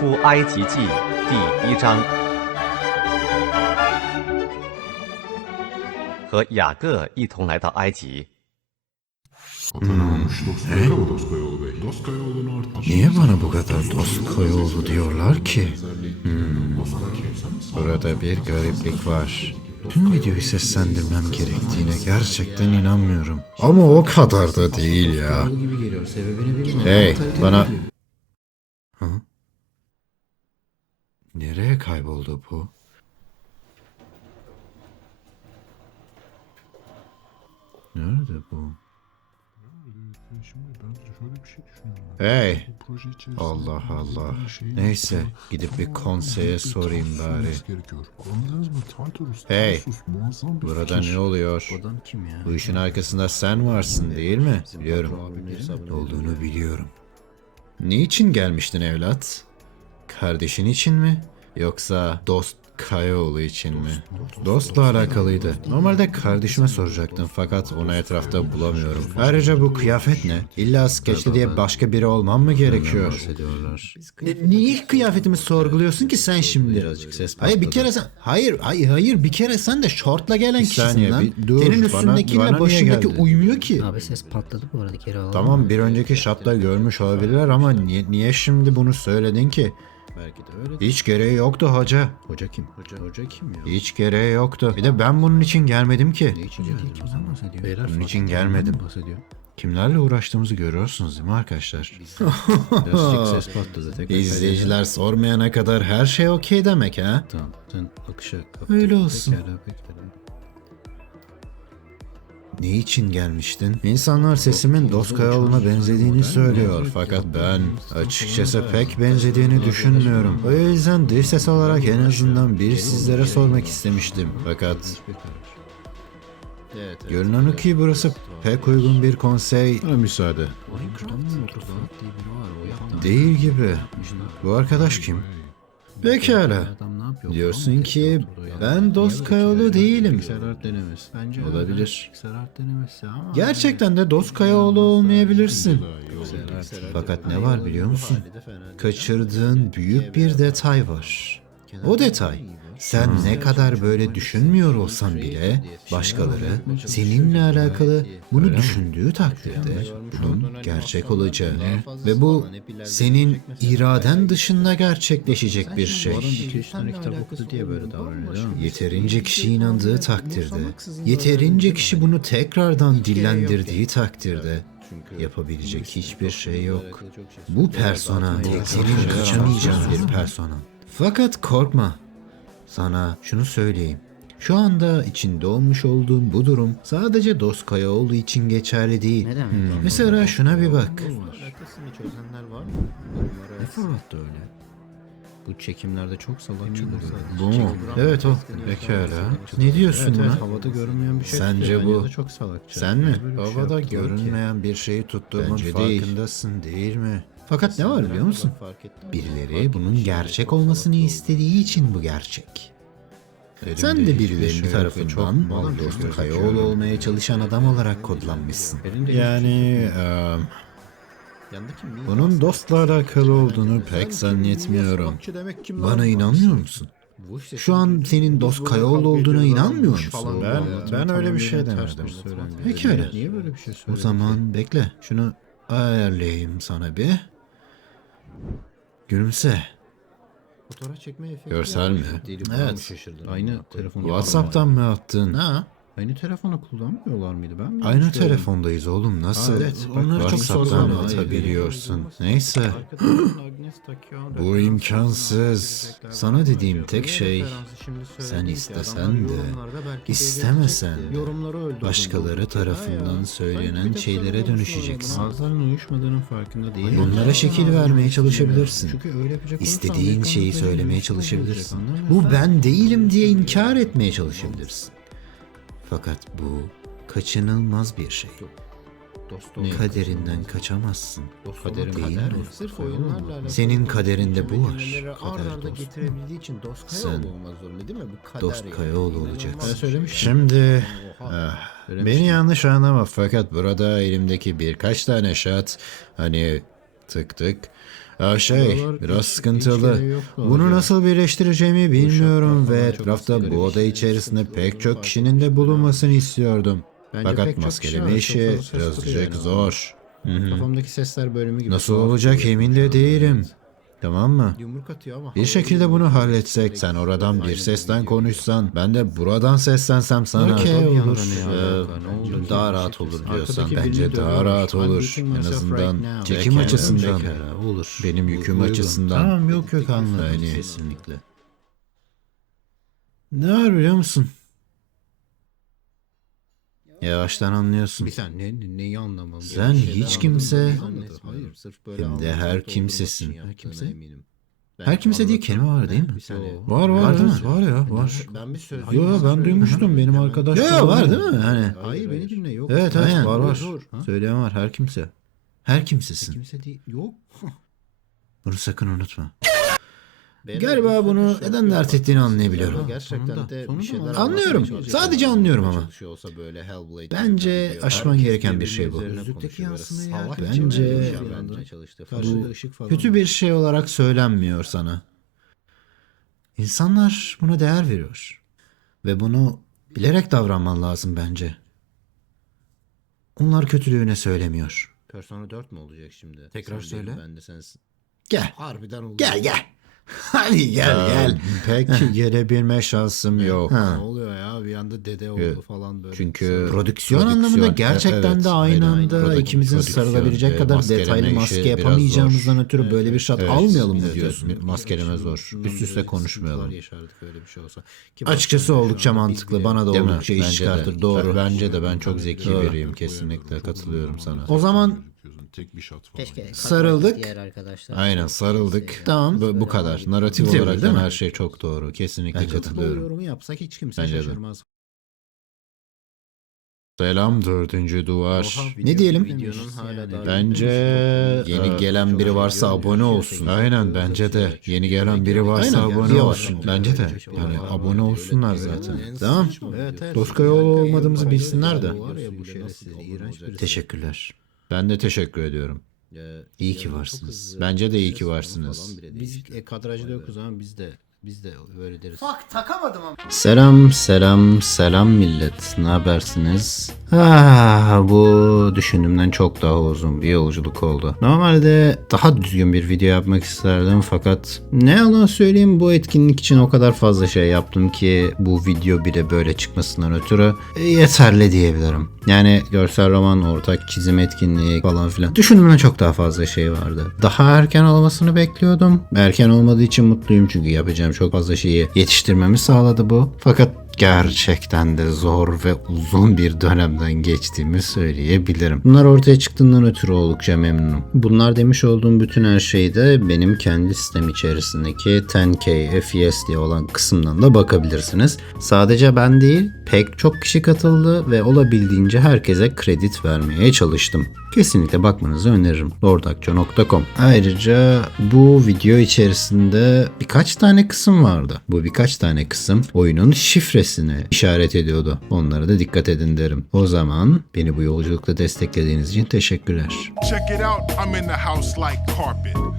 出埃及记第一章，和雅各一同来到埃及。 Atanamamış Dostoyev'e o Dostoyev'u Bey. Dostoyev'un artık Niye bana bu kadar Dostoyoğlu diyorlar ki? Hmm. Burada bir gariplik var. Tüm videoyu seslendirmem gerektiğine gerçekten inanmıyorum. Ama o kadar da değil ya. gibi geliyor. Sebebini bilmiyorum. Hey Otorite bana... Nereye kayboldu bu? Nerede bu? Şey. Hey! Allah Allah. Neyse gidip bir konseye sorayım bari. Hey! Burada ne oluyor? Bu adam kim ya? Bu işin arkasında sen varsın değil mi? Biliyorum. Ne olduğunu biliyorum. Niçin gelmiştin evlat? Kardeşin için mi? Yoksa dost Kayaoğlu için mi? Dostla alakalıydı. Normalde kardeşime soracaktım fakat onu etrafta bulamıyorum. Ayrıca bu kıyafet ne? İlla skeçli diye başka biri olmam mı gerekiyor? E, niye kıyafetimi sorguluyorsun ki sen şimdi? Birazcık ses Hayır bir kere sen hayır hayır hayır bir kere sen de şortla gelen kişisin saniye, lan. bir dur, Senin bana- üstündekiyle başındaki uymuyor ki. Abi ses patladı bu arada geri alalım. Tamam bir önceki şatta görmüş olabilirler ama niye, niye şimdi bunu söyledin ki? Belki de öyle. Hiç gereği yoktu hoca. Hoca kim? Hoca, hoca kim ya? Hiç gereği yoktu. Bir de ben bunun için gelmedim ki. Ne için? Kimden bahsediyor? Beyler Bunun için gelmedim. bahsediyor. Kimlerle uğraştığımızı görüyorsunuz değil mi arkadaşlar? Birazcık ses patladı. Tekrar İzleyiciler sormayana kadar her şey okey demek ha? Tamam sen akışa. Öyle olsun. Pekala, pekala. Ne için gelmiştin? İnsanlar sesimin Doskayoğlu'na benzediğini söylüyor fakat ben açıkçası pek benzediğini düşünmüyorum. O yüzden dış ses olarak en azından bir sizlere sormak istemiştim. Fakat görünen o ki burası pek uygun bir konsey Bana müsaade. Değil gibi. Bu arkadaş kim? Pekala. Diyorsun ki ben değilim. Art denemesi. Bence Olabilir. Gerçekten de Doskayoğlu olmayabilirsin. Fakat ne var biliyor musun? Kaçırdığın büyük bir detay var. O detay sen ne kadar böyle düşünmüyor olsan bile başkaları seninle alakalı bunu düşündüğü takdirde bunun gerçek olacağı ve bu senin iraden dışında gerçekleşecek bir şey. 2-3 tane kitap okudu diye böyle davranıyor değil mi? Yeterince kişi inandığı takdirde, yeterince kişi bunu tekrardan dillendirdiği takdirde yapabilecek hiçbir şey yok. Bu persona senin kaçamayacağın bir persona. Fakat korkma. Sana şunu söyleyeyim. Şu anda içinde olmuş olduğum bu durum sadece Dost Kayaoğlu için geçerli değil. Ne demek? Hmm. Mesela şuna bir bak. Ne formatta öyle? Bu çekimlerde çok salak çıkıyor. Bu mu? Evet o. Pekala. Ne diyorsun buna? havada görünmeyen bir şey. Sence bu- çok salakça. Sen mi? Şey Havada görünmeyen bir şeyi tuttuğumun farkındasın değil mi? Fakat ne var biliyor musun? Fark ettim. Birileri bunun gerçek olmasını istediği için bu gerçek. Sen de birilerinin tarafından dostu Kayaoğlu olmaya çalışan adam olarak kodlanmışsın. Yani eee, bunun dostla alakalı olduğunu pek zannetmiyorum. Bana inanmıyor musun? Şu an senin dost Kayaoğlu olduğuna inanmıyor musun? Ben, ben öyle bir şey demedim. Pekala. Niye böyle bir şey O zaman bekle. Şunu ayarlayayım sana bir. Gülümse. Fotoğraf çekme efekti Görsel mi? Deli Evet. şaşırdın? Aynı telefonu WhatsApp'tan mı attın? Ha? Aynı telefonu kullanmıyorlar mıydı? Ben mi Aynı telefondayız oğlum nasıl? Ha, evet, bak, onları çok WhatsApp'tan hayır, atabiliyorsun. hayır. Neyse. Agnes takıyor. Bu imkansız. Sana dediğim tek şey sen istesen de, istemesen de başkaları tarafından söylenen şeylere dönüşeceksin. Ağızların uyuşmadığının farkında değil. Bunlara şekil vermeye çalışabilirsin. İstediğin şeyi söylemeye çalışabilirsin. Bu ben değilim diye inkar etmeye çalışabilirsin. Fakat bu kaçınılmaz bir şey. Dost olmak. Kaderinden kaçamazsın. Dost Kaderin olmak değil kader mi? mi? Sırf oyunlarla alakalı. Senin kaderinde bu var. Kader arda dost. getirebildiği için dost Sen kayaoğlu olmaz zorunda değil mi? Bu kader Dost yani. Kayaoğlu İnanılmaz olacaksın. bir şey. söylemiştim. Şimdi Oha. ah, Söylemiştim. beni yanlış anlama fakat burada elimdeki birkaç tane şat hani tık tık Ya şey, biraz sıkıntılı. Bunu nasıl birleştireceğimi bilmiyorum ve etrafta bu oda şey. içerisinde pek çok kişinin de bulunmasını istiyordum. Fakat maskeleme işi ses birazcık zor. Kafamdaki sesler bölümü gibi. Nasıl olacak emin de değilim. Tamam mı? Yumruk atıyor ama. Bir şekilde bunu halletsek sen oradan bir sesten konuşsan ben de buradan seslensem sana Okey olur. Ee, daha rahat olur diyorsan bence daha rahat olur en azından çekim açısından olur. benim yüküm açısından Tamam yok yok anladım. Yani- Kesinlikle. ne var biliyor musun? Yavaştan anlıyorsun. Bir saniye ne, neyi anlamadım? Sen hiç kimse-. Hayır sırf böyle Hem de her kimsesin. Her kimse? eminim. Ben Her kimse diye kelime var değil mi? Var, var, değil mi? Var ya, var. Ben bir söz Yo, ben duymuştum, benim arkadaş Yo, var var. değil mi? Hani- Hayır beni dinle yok. Evet evet Aynen, var var. Söyleyen var her kimse. Her kimsesin. Kimse değil. Yok. Bunu sakın unutma. Galiba bunu şey neden dert ettiğini anlayabiliyorum. Gerçekten Sonunda, de sonunda bir şeyler mı? anlatmaya Anlıyorum. Sadece anlıyorum ama. Çalışıyor olsa böyle Hellblade Bence aşman gereken bir şey bu. Gözlükteki yansımayı bir Bence şey bu Kötü bir şey olarak söylenmiyor sana. İnsanlar buna değer veriyor. Ve bunu bilerek davranman lazım bence. Onlar kötülüğüne söylemiyor. Persona 4 mü olacak şimdi? Tekrar söyle. Ben de sensin. Gel. Harbiden olacak. Gel gel. Hadi gel gel. Pek gelebilme şansım yok. Ne oluyor ya bir anda dede oldu Evet. falan böyle. Çünkü prodüksiyon anlamında gerçekten de aynı anda ikimizin sarılabilecek kadar detaylı maske yapamayacağımızdan ötürü böyle bir şat Evet, almayalım mı evet, diyorsun? evet. Maskeleme zor. Üst üste konuşmayalım. şey olsa. Ki Açıkçası oldukça mantıklı. Bana da oldukça iş Bence de. çıkartır. Doğru. Bence de ben çok zeki biriyim kesinlikle katılıyorum sana. O zaman Tek bir shot falan. Keşke Sarıldık. diğer arkadaşlar. Aynen sarıldık. Tamam. Bu, bu kadar. Narratif Bitirdi, olarak değil mi? her şey çok doğru. Kesinlikle Bence katılıyorum. yorumu yapsak hiç kimse Bence de. şaşırmaz. selam dördüncü duvar. Oha, Ne diyelim? Videonun hala daha Bence yeni e, gelen çok biri şey varsa abone olsun. Aynen bence de. Yeni gelen biri varsa Aynen, abone bir olsun. Bence de. Yani abone olsunlar zaten. Tamam. Doskayoğlu olmadığımızı bilsinler de. Teşekkür. Teşekkürler. Ben de teşekkür ediyorum. İyi ki varsınız. Bence de iyi ki varsınız. Biz e, kadrajda yokuz ama biz de biz de öyle deriz. Selam selam selam millet. Ne habersiniz? Ah, bu düşündüğümden çok daha uzun bir yolculuk oldu. Normalde daha düzgün bir video yapmak isterdim fakat ne yalan söyleyeyim bu etkinlik için o kadar fazla şey yaptım ki bu video bile böyle çıkmasından ötürü yeterli diyebilirim. Yani görsel roman, ortak çizim etkinliği falan filan. Düşündüğümden çok daha fazla şey vardı. Daha erken olmasını bekliyordum. Erken olmadığı için mutluyum çünkü yapacağım çok fazla şeyi yetiştirmemi sağladı bu. Fakat gerçekten de zor ve uzun bir dönemden geçtiğimi söyleyebilirim. Bunlar ortaya çıktığından ötürü oldukça memnunum. Bunlar demiş olduğum bütün her şeyi de benim kendi sistem içerisindeki 10K FES diye olan kısımdan da bakabilirsiniz. Sadece ben değil pek çok kişi katıldı ve olabildiğince herkese kredi vermeye çalıştım. Kesinlikle bakmanızı öneririm. lordakço.com Ayrıca bu video içerisinde birkaç tane kısım vardı. Bu birkaç tane kısım oyunun şifresini işaret ediyordu. Onlara da dikkat edin derim. O zaman beni bu yolculukta desteklediğiniz için teşekkürler. Check it out, I'm in the house like carpet.